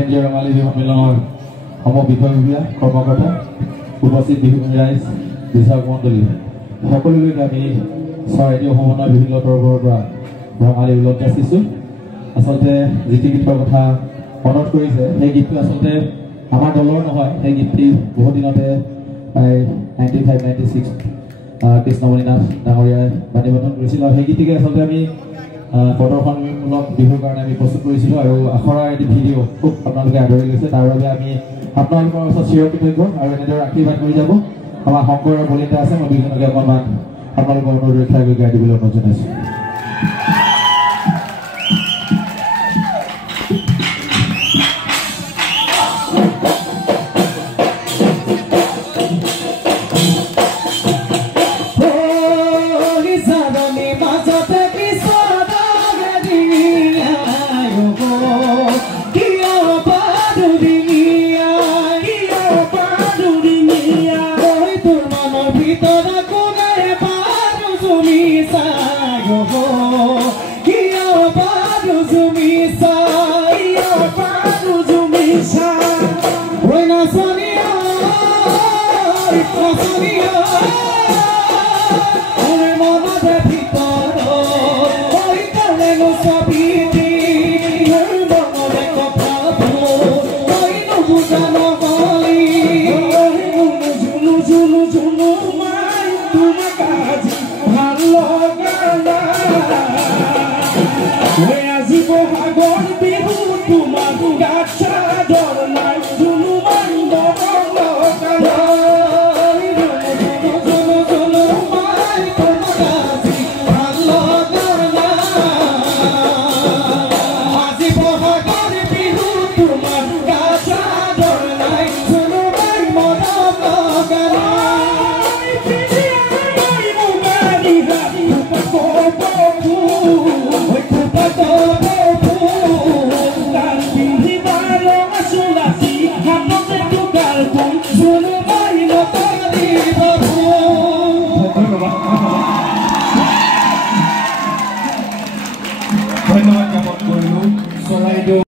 কেন্দ্ৰীয় ৰঙালী বিহু সন্মিলনৰ বিষয়ববীয়া কৰ্মকৰ্তা উপস্থিত বিহু ৰাইজ বিচাৰক মণ্ডলী সকলোকে আমি চৰাইদেউ সমন্বয় বিভিন্ন তৰফৰ পৰা ৰঙালী বিহুত যাচিছোঁ। আচলতে যিটো গীতৰ কথা মনত কৰিছে সেই গীতটো আচলতে আমাৰ দলৰ নহয়, সেই গীতটি বহু দিনতে প্ৰায় 95-96 কৃষ্ণমণি নাথ ডাঙৰীয়াই বাণীবদ্ধন কৰিছিল আৰু সেই গীতটিকে আচলতে আমি প্ৰদৰ্শনমূলক বিহুৰ কাৰণে আমি প্ৰস্তুত কৰিছিলোঁ আৰু আখৰাৰ এটি ভিডিঅ' খুব আপোনালোকে আদৰি লৈছে। তাৰ বাবে আমি আপোনালোকৰ ওচৰত চিৰকৃতজ্ঞ আৰু এনেদৰে আশীৰ্বাদ কৰি যাব। আমাৰ শংকৰৰ বলিতা আছে, মই দুইজনকে অকণমান আপোনালোকৰ অনুৰোধ ৰক্ষা কৰি গাই দিবলৈ অনুৰোধ জনাইছোঁ। Where's the boy? I'm gonna be who to my God,